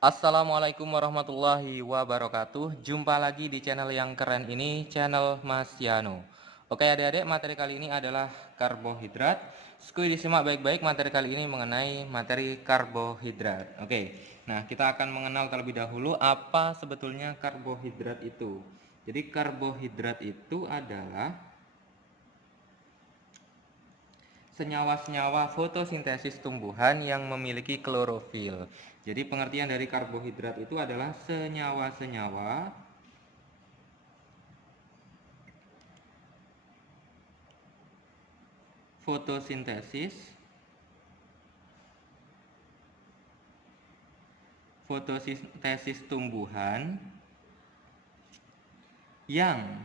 Assalamualaikum warahmatullahi wabarakatuh. Jumpa lagi di channel yang keren ini, channel Mas Yano. Oke adik-adik, materi kali ini adalah karbohidrat. Skui disimak baik-baik, materi kali ini mengenai materi karbohidrat. Oke, nah kita akan mengenal terlebih dahulu apa sebetulnya karbohidrat itu. Jadi karbohidrat itu adalah senyawa-senyawa fotosintesis tumbuhan yang memiliki klorofil. Jadi pengertian dari karbohidrat itu adalah senyawa-senyawa fotosintesis tumbuhan yang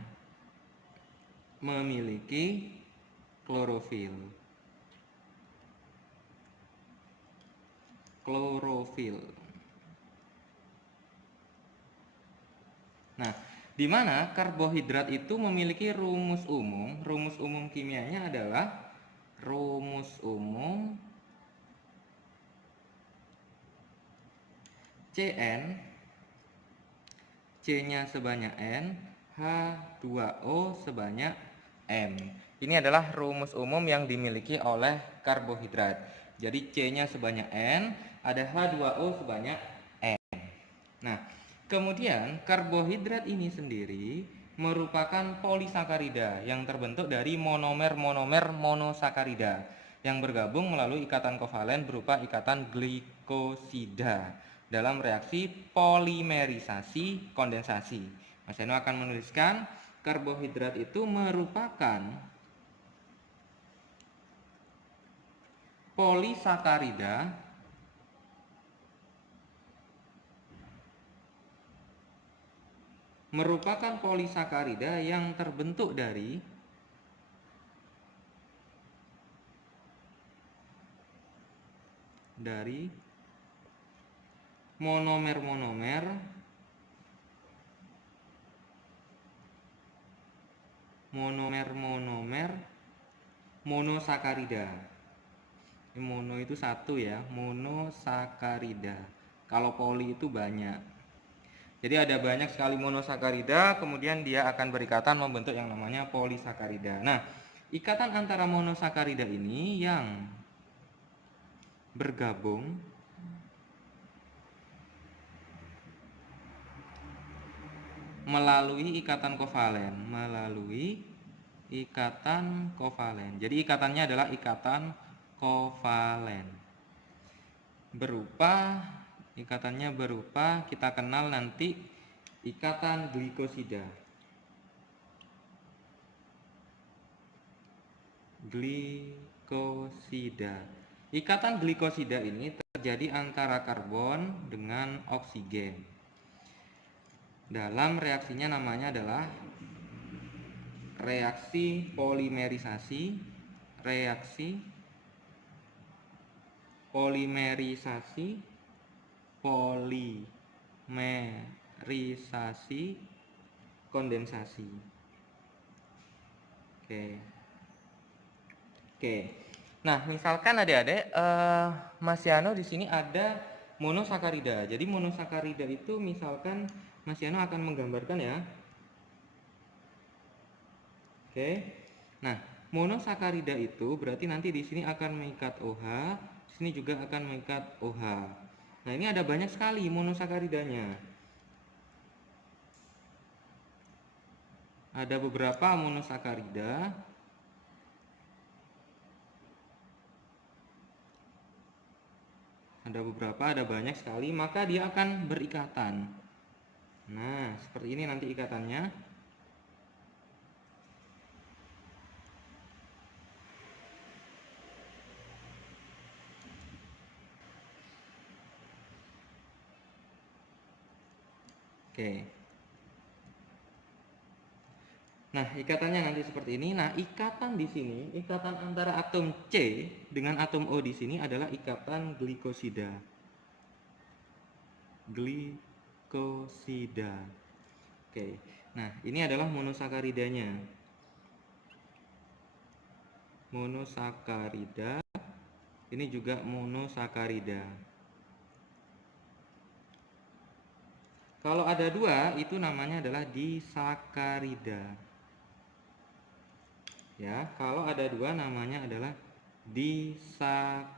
memiliki klorofil. Nah, di mana karbohidrat itu memiliki rumus umum. Rumus umum kimianya adalah rumus umum Cn, C-nya sebanyak N, H2O sebanyak M. Ini adalah rumus umum yang dimiliki oleh karbohidrat. Jadi C-nya sebanyak N, ada H2O sebanyak M. Nah, kemudian karbohidrat ini sendiri merupakan polisakarida yang terbentuk dari monomer-monomer monosakarida yang bergabung melalui ikatan kovalen berupa ikatan glikosida dalam reaksi polimerisasi kondensasi. Mas Eno akan menuliskan karbohidrat itu merupakan polisakarida yang terbentuk dari monomer-monomer monosakarida. Mono itu satu ya, monosakarida. Kalau poli itu banyak. Jadi ada banyak sekali monosakarida, kemudian dia akan berikatan membentuk yang namanya polisakarida. Nah, ikatan antara monosakarida ini yang bergabung melalui ikatan kovalen. Jadi ikatannya adalah ikatan kovalen. Ikatannya berupa kita kenal nanti ikatan glikosida. Ikatan glikosida ini terjadi antara karbon dengan oksigen. Dalam reaksinya namanya adalah reaksi polimerisasi kondensasi. Oke. Nah, misalkan adik-adik Mas Yano di sini ada monosakarida. Jadi monosakarida itu misalkan Mas Yano akan menggambarkan ya. Oke. Nah, monosakarida itu berarti nanti di sini akan mengikat OH, di sini juga akan mengikat OH. Nah, ini ada banyak sekali monosakaridanya. Ada beberapa monosakarida. Ada banyak sekali, maka dia akan berikatan. Nah, seperti ini nanti ikatannya. Oke. Nah, ikatannya nanti seperti ini. Nah, ikatan di sini, ikatan antara atom C dengan atom O di sini adalah ikatan glikosida. Oke. Nah, ini adalah monosakaridanya. Ini juga monosakarida. Kalau ada 2 itu namanya adalah disakarida. Ya, kalau ada 2 namanya adalah disakarida.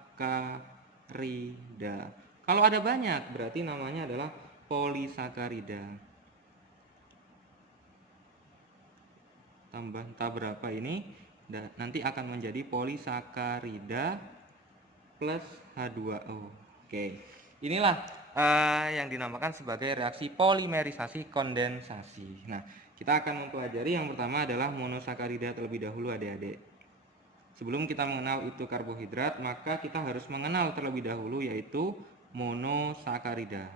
Kalau ada banyak berarti namanya adalah polisakarida. Tambah entah berapa ini nanti akan menjadi polisakarida plus H2O. Oke, inilah yang dinamakan sebagai reaksi polimerisasi kondensasi. Nah, kita akan mempelajari yang pertama adalah monosakarida terlebih dahulu adik-adik. Sebelum kita mengenal itu karbohidrat, maka kita harus mengenal terlebih dahulu yaitu monosakarida.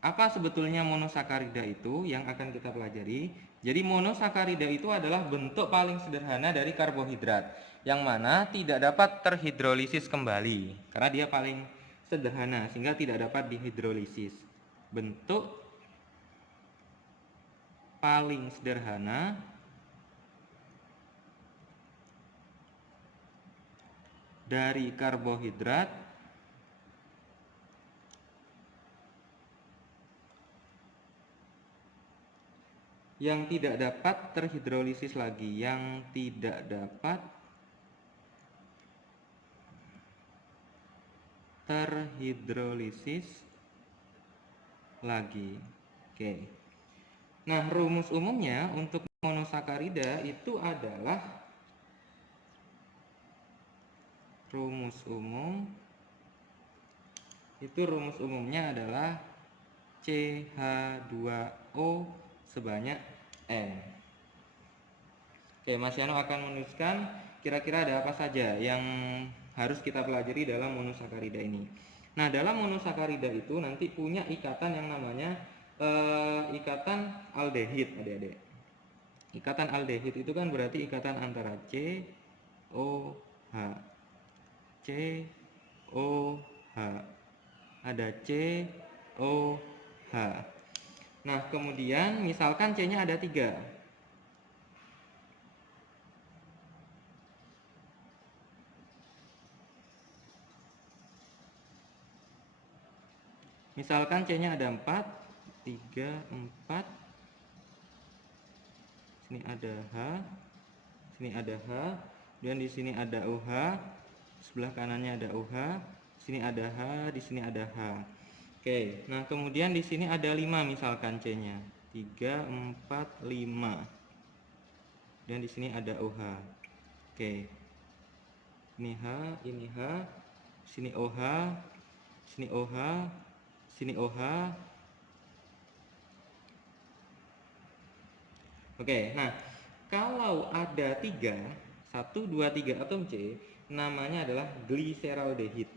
Apa sebetulnya monosakarida itu yang akan kita pelajari? Jadi monosakarida itu adalah bentuk paling sederhana dari karbohidrat yang mana tidak dapat terhidrolisis kembali karena dia paling sederhana sehingga tidak dapat dihidrolisis. Bentuk paling sederhana dari karbohidrat yang tidak dapat terhidrolisis lagi, yang tidak dapat terhidrolisis lagi. Oke. Nah, rumus umumnya untuk monosakarida itu adalah rumus umumnya adalah CH2O sebanyak N. Oke, Mas Yano akan menuliskan kira-kira ada apa saja yang harus kita pelajari dalam monosakarida ini. Nah, dalam monosakarida itu nanti punya ikatan yang namanya ikatan aldehid, adik-adik. Ikatan aldehid itu kan berarti ikatan antara COH, COH, ada COH. Nah, kemudian misalkan C-nya ada 3. Misalkan C-nya ada 4, 3, 4. Sini ada H, sini ada H, dan di sini ada OH, sebelah kanannya ada OH, sini ada H, di sini ada H. Oke, nah kemudian di sini ada 5 misalkan C-nya. 3, 4, 5. Dan di sini ada OH. Oke. Ini H, ini H, sini OH, sini OH, sini OH. Oke, nah kalau ada 3, 1, 2, 3 atom C, namanya adalah gliseraldehid.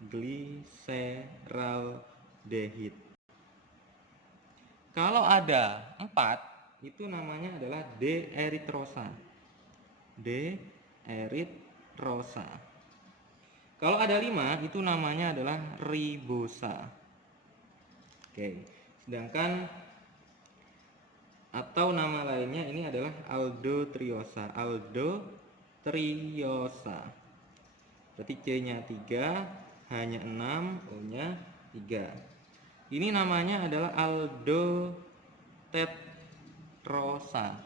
Gliseraldehid. Kalau ada 4, itu namanya adalah D-eritrosa. D-eritrosa. Kalau ada 5, itu namanya adalah ribosa. Oke, sedangkan atau nama lainnya ini adalah aldotriosa. Aldotriosa. Berarti C-nya 3, H-nya 6, O-nya 3. Ini namanya adalah aldotetrosa.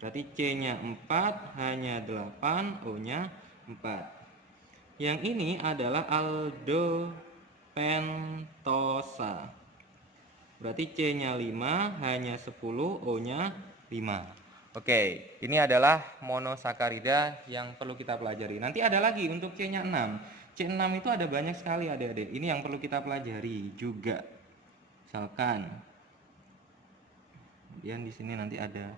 Berarti C-nya 4, H-nya 8, O-nya 4. Yang ini adalah aldopentosa. Berarti C-nya 5, H-nya 10, O-nya 5. Oke, ini adalah monosakarida yang perlu kita pelajari. Nanti ada lagi untuk C-nya 6. C6 itu ada banyak sekali adik-adik. Ini yang perlu kita pelajari juga. Misalkan kemudian di sini nanti ada.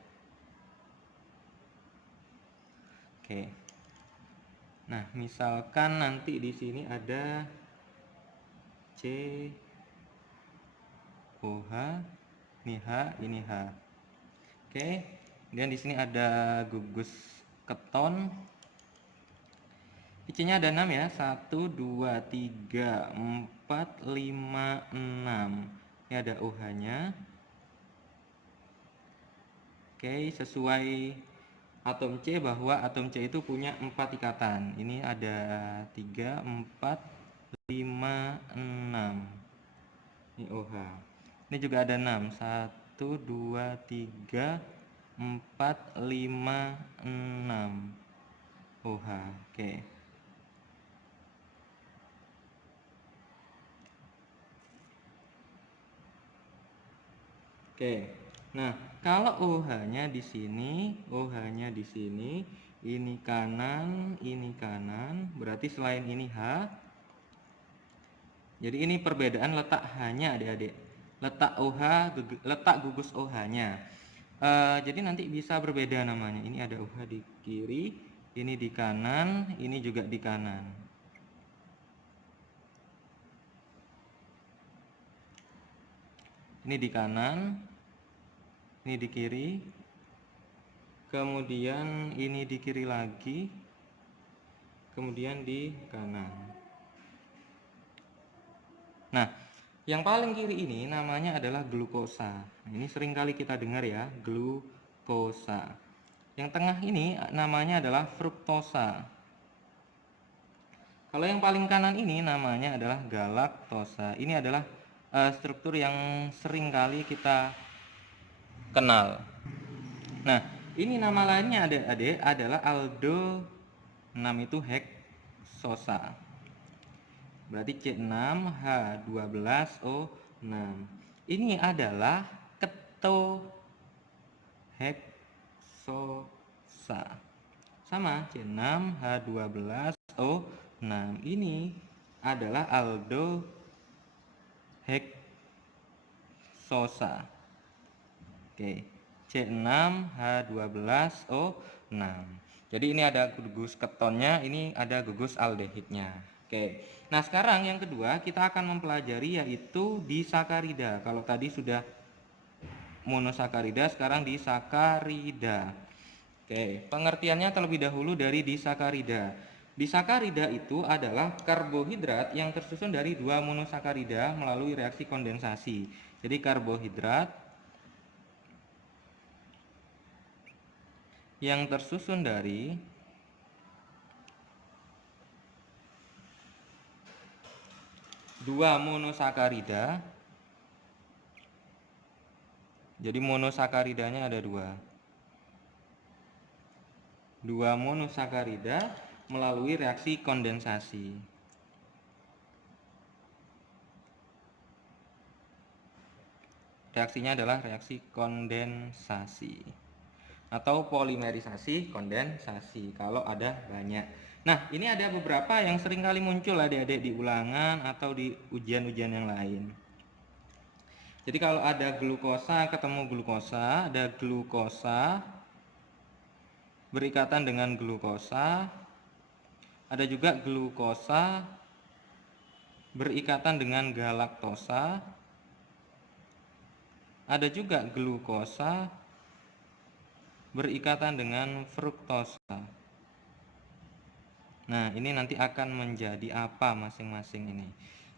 Oke. Nah, misalkan nanti di sini ada C OH, ini H, ini H. Oke. Kemudian di sini ada gugus keton. IC-nya ada 6 ya. 1 2 3 4 5 6. Ini ada OH-nya. Oke, sesuai atom C bahwa atom C itu punya 4 ikatan. Ini ada 3, 4, 5, 6. Ini OH. Ini juga ada 6. 1, 2, 3, 4, 5, 6. OH. Oke. Oke. Nah, kalau OH-nya di sini, OH-nya di sini, ini kanan, berarti selain ini H. Jadi ini perbedaan letak H-nya adik-adik. Letak OH, letak gugus OH-nya. Jadi nanti bisa berbeda namanya. Ini ada OH di kiri, ini di kanan, ini juga di kanan. Ini di kanan, ini di kiri, kemudian ini di kiri lagi, kemudian di kanan. Nah, yang paling kiri ini namanya adalah glukosa. Nah, ini sering kali kita dengar ya, glukosa. Yang tengah ini namanya adalah fruktosa. Kalau yang paling kanan ini namanya adalah galaktosa. Ini adalah struktur yang sering kali kita kenal. Nah, ini nama lainnya adik-adik adalah aldo 6 itu heksosa. Berarti C6H12O6. Ini adalah ketoheksosa. Sama C6H12O6. Ini adalah aldo heksosa. Oke, C6H12O6. Jadi ini ada gugus ketonnya, ini ada gugus aldehidnya. Oke. Nah, sekarang yang kedua kita akan mempelajari yaitu disakarida. Kalau tadi sudah monosakarida, sekarang disakarida. Oke, pengertiannya terlebih dahulu dari disakarida. Disakarida itu adalah karbohidrat yang tersusun dari 2 monosakarida melalui reaksi kondensasi. Jadi karbohidrat yang tersusun dari 2 monosakarida. Jadi monosakaridanya ada 2 monosakarida melalui reaksi kondensasi. Reaksinya adalah reaksi kondensasi atau polimerisasi kondensasi kalau ada banyak. Nah, ini ada beberapa yang sering kali muncul adik-adik di ulangan atau di ujian-ujian yang lain. Jadi kalau ada glukosa ketemu glukosa, ada glukosa berikatan dengan glukosa, ada juga glukosa berikatan dengan galaktosa, ada juga glukosa berikatan dengan fruktosa. Nah, ini nanti akan menjadi apa masing-masing ini.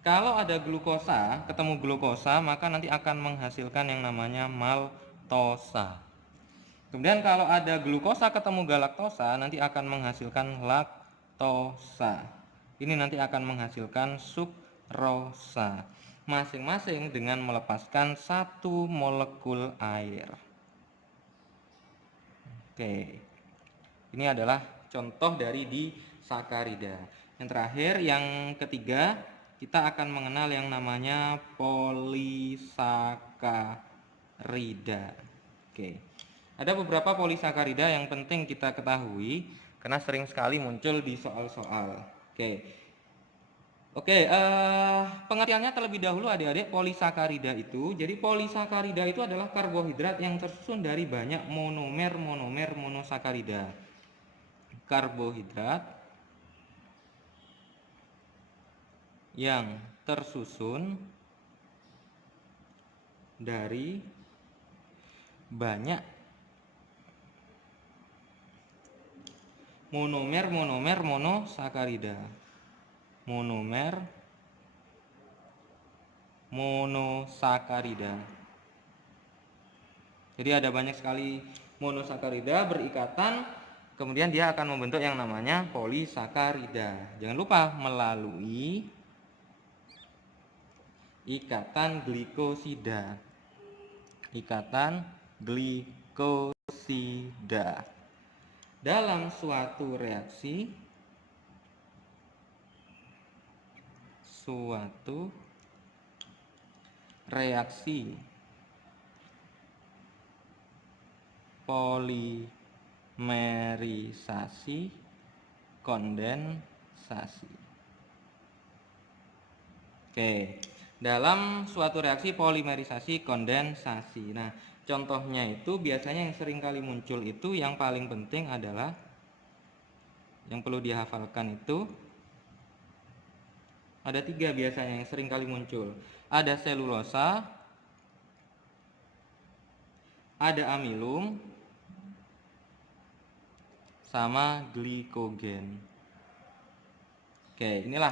Kalau ada glukosa ketemu glukosa, maka nanti akan menghasilkan yang namanya maltosa. Kemudian kalau ada glukosa ketemu galaktosa, nanti akan menghasilkan laktosa. Ini nanti akan menghasilkan sukrosa. Masing-masing dengan melepaskan 1 molekul air. Oke, ini adalah contoh dari disakarida. Yang terakhir, yang ketiga, kita akan mengenal yang namanya polisakarida. Oke, ada beberapa polisakarida yang penting kita ketahui karena sering sekali muncul di soal-soal. Oke, pengertiannya terlebih dahulu adik-adik polisakarida itu. Jadi polisakarida itu adalah karbohidrat yang tersusun dari banyak monomer monosakarida. Karbohidrat yang tersusun dari banyak monomer monosakarida. Monomer monosakarida. Jadi ada banyak sekali monosakarida berikatan, kemudian dia akan membentuk yang namanya polisakarida. Jangan lupa melalui ikatan glikosida. Ikatan glikosida. Dalam suatu reaksi polimerisasi kondensasi. Oke, dalam suatu reaksi polimerisasi kondensasi. Nah, contohnya itu biasanya yang sering kali muncul itu yang paling penting adalah yang perlu dihafalkan itu ada 3 biasanya yang sering kali muncul. Ada selulosa, ada amilum, sama glikogen. Oke, inilah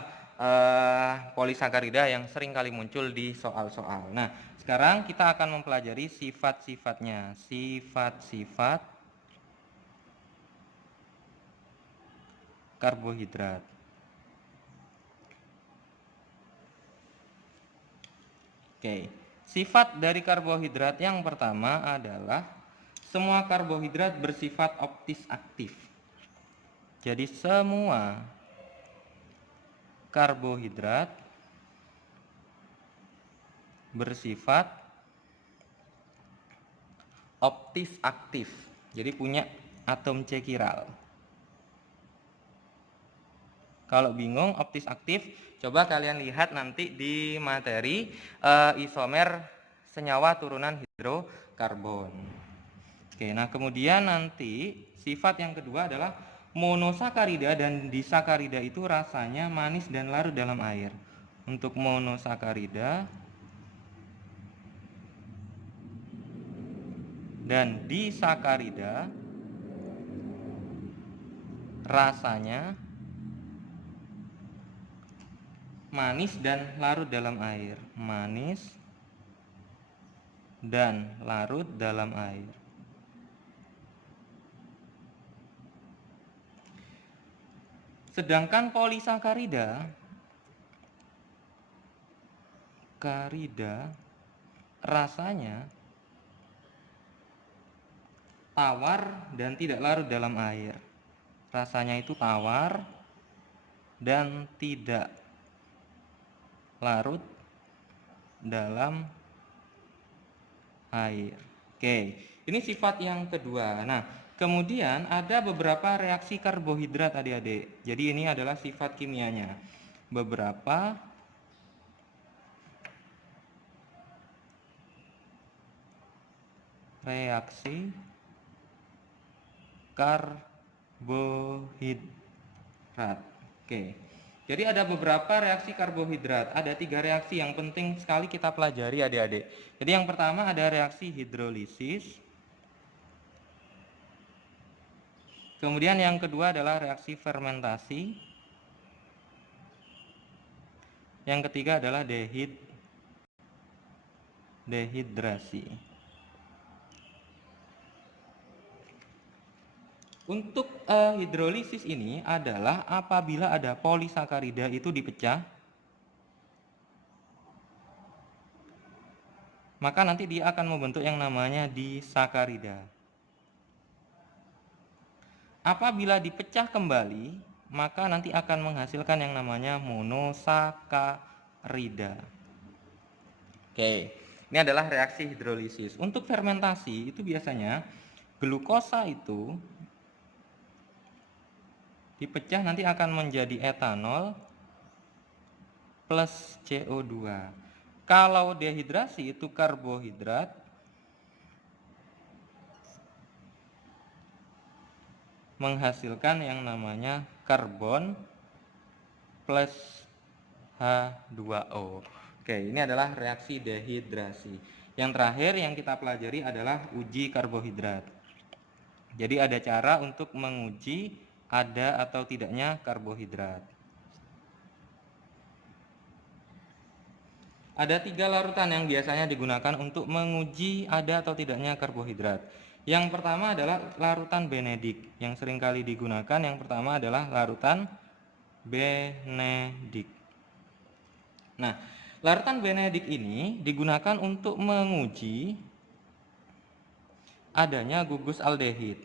polisakarida yang sering kali muncul di soal-soal. Nah, sekarang kita akan mempelajari sifat-sifatnya. Sifat-sifat karbohidrat. Oke, sifat dari karbohidrat yang pertama adalah semua karbohidrat bersifat optis aktif. Jadi semua karbohidrat bersifat optis aktif. Jadi punya atom C chiral. Kalau bingung optis aktif, coba kalian lihat nanti di materi isomer senyawa turunan hidrokarbon. Oke, nah kemudian nanti sifat yang kedua adalah monosakarida dan disakarida itu rasanya manis dan larut dalam air. Untuk monosakarida dan disakarida rasanya manis dan larut dalam air. Manis dan larut dalam air. Sedangkan polisakarida rasanya tawar dan tidak larut dalam air. Rasanya itu tawar dan tidak larut dalam air. Oke, ini sifat yang kedua. Nah, kemudian ada beberapa reaksi karbohidrat adik-adik. Jadi ini adalah sifat kimianya. Beberapa reaksi karbohidrat. Oke. Jadi ada beberapa reaksi karbohidrat. Ada 3 reaksi yang penting sekali kita pelajari adik-adik. Jadi yang pertama ada reaksi hidrolisis. Kemudian yang kedua adalah reaksi fermentasi. Yang ketiga adalah dehidrasi. Untuk hidrolisis ini adalah apabila ada polisakarida itu dipecah, maka nanti dia akan membentuk yang namanya disakarida. Apabila dipecah kembali, maka nanti akan menghasilkan yang namanya monosakarida. Oke, ini adalah reaksi hidrolisis. Untuk fermentasi itu biasanya glukosa itu dipecah nanti akan menjadi etanol plus CO2. Kalau dehidrasi itu karbohidrat menghasilkan yang namanya karbon plus H2O. Oke, ini adalah reaksi dehidrasi. Yang terakhir yang kita pelajari adalah uji karbohidrat. Jadi ada cara untuk menguji ada atau tidaknya karbohidrat. Ada 3 larutan yang biasanya digunakan untuk menguji ada atau tidaknya karbohidrat. Yang pertama adalah larutan Benedik. Yang seringkali digunakan yang pertama adalah larutan Benedik. Nah, larutan Benedik ini digunakan untuk menguji adanya gugus aldehid.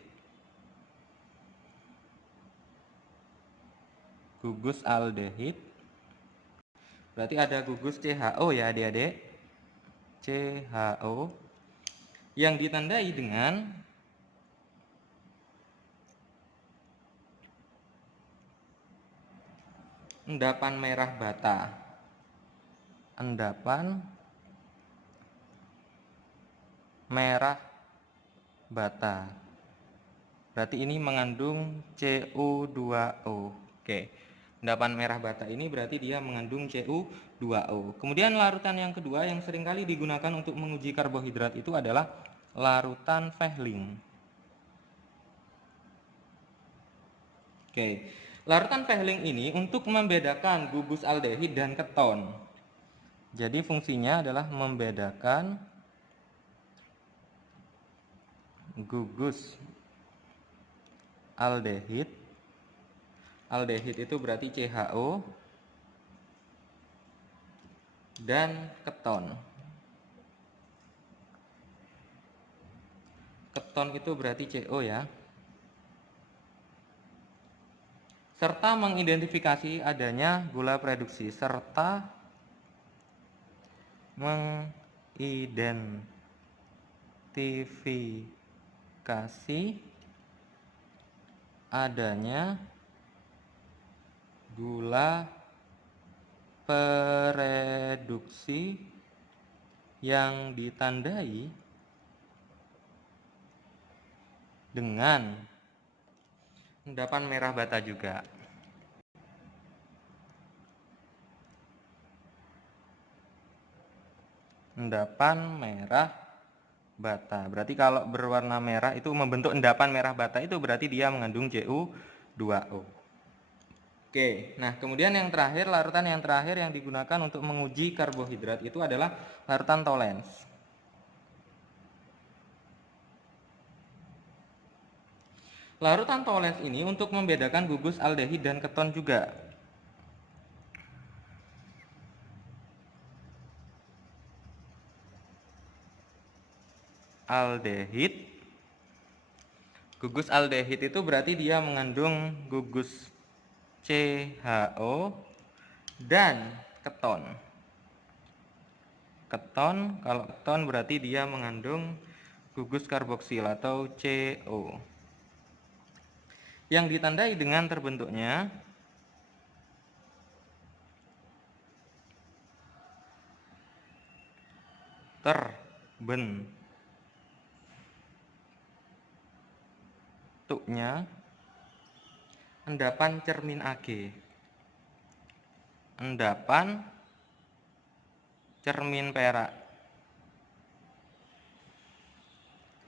Gugus aldehid berarti ada gugus CHO ya adik-adik, CHO yang ditandai dengan endapan merah bata. Endapan merah bata. Berarti ini mengandung Cu2O. Oke. Endapan merah bata ini berarti dia mengandung Cu2O. Kemudian larutan yang kedua yang seringkali digunakan untuk menguji karbohidrat itu adalah larutan Fehling. Oke. Larutan Fehling ini untuk membedakan gugus aldehid dan keton. Jadi fungsinya adalah membedakan gugus aldehid. Aldehid itu berarti CHO dan keton. Keton itu berarti CO ya. Serta mengidentifikasi adanya gula reduksi. Serta mengidentifikasi adanya gula pereduksi yang ditandai dengan endapan merah bata juga. Endapan merah bata. Berarti kalau berwarna merah itu membentuk endapan merah bata itu berarti dia mengandung Cu2O. Oke, nah kemudian yang terakhir, larutan yang terakhir yang digunakan untuk menguji karbohidrat itu adalah larutan Tollens. Larutan Tollens ini untuk membedakan gugus aldehid dan keton juga. Aldehid. Gugus aldehid itu berarti dia mengandung gugus CHO dan keton. Keton, kalau keton berarti dia mengandung gugus karboksil atau CO. Yang ditandai dengan terbentuknya terbentuknya endapan cermin Ag. Endapan cermin perak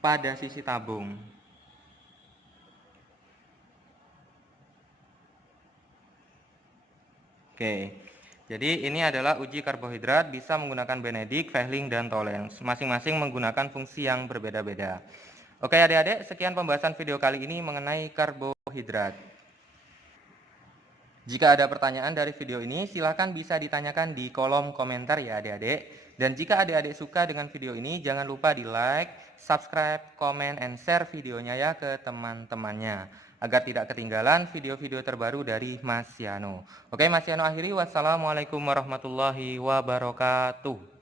pada sisi tabung. Oke. Jadi ini adalah uji karbohidrat bisa menggunakan Benedik, Fehling, dan Tollens. Masing-masing menggunakan fungsi yang berbeda-beda. Oke adik-adik, sekian pembahasan video kali ini mengenai karbohidrat. Jika ada pertanyaan dari video ini, silakan bisa ditanyakan di kolom komentar ya adik-adik. Dan jika adik-adik suka dengan video ini, jangan lupa di like, subscribe, komen, and share videonya ya ke teman-temannya. Agar tidak ketinggalan video-video terbaru dari Mas Yano. Oke Mas Yano akhiri, wassalamualaikum warahmatullahi wabarakatuh.